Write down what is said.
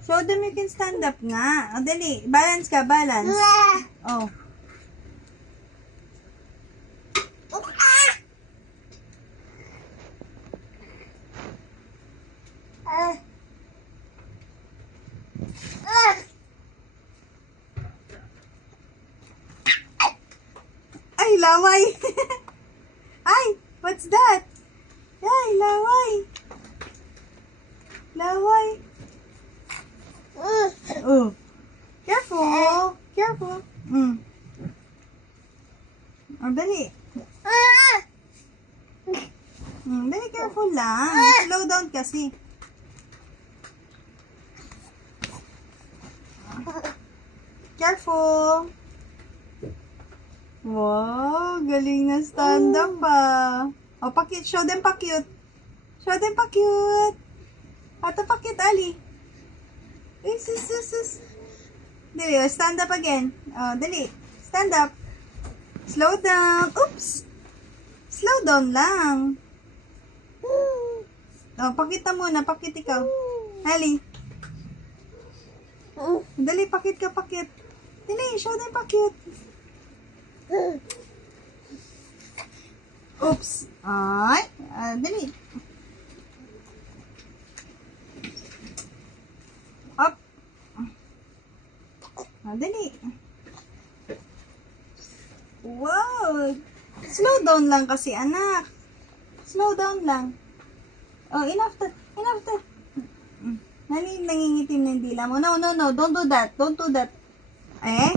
Show them you can stand up nga. O, dali. Balance ka, balance. Oh. Ay, laway. Ay, what's that? Ay, laway. Laway. Oh. Careful. Careful. Oh, dali. Dali, careful lang. Slow down kasi. Careful. Wow, galing na stand up pa. Oh, pa-cute. Show them pa-cute. Show them pa-cute. Ato pa-cute, Ali. Sus. Dali, oh, stand up again. Oh, dali. Stand up. Slow down. Oops. Slow down lang. Oh, pakita muna. Pakit ikaw. Ali. Dali, pakit ka, pakit. Dali, show them pakit. Oops. Ay. Dali. Up. Dali. Wow. Slow down lang kasi, anak. Slow down lang. Oh, enough to. Enough to. Nangingitim na yung dila mo. No. Don't do that. Don't do that. Eh?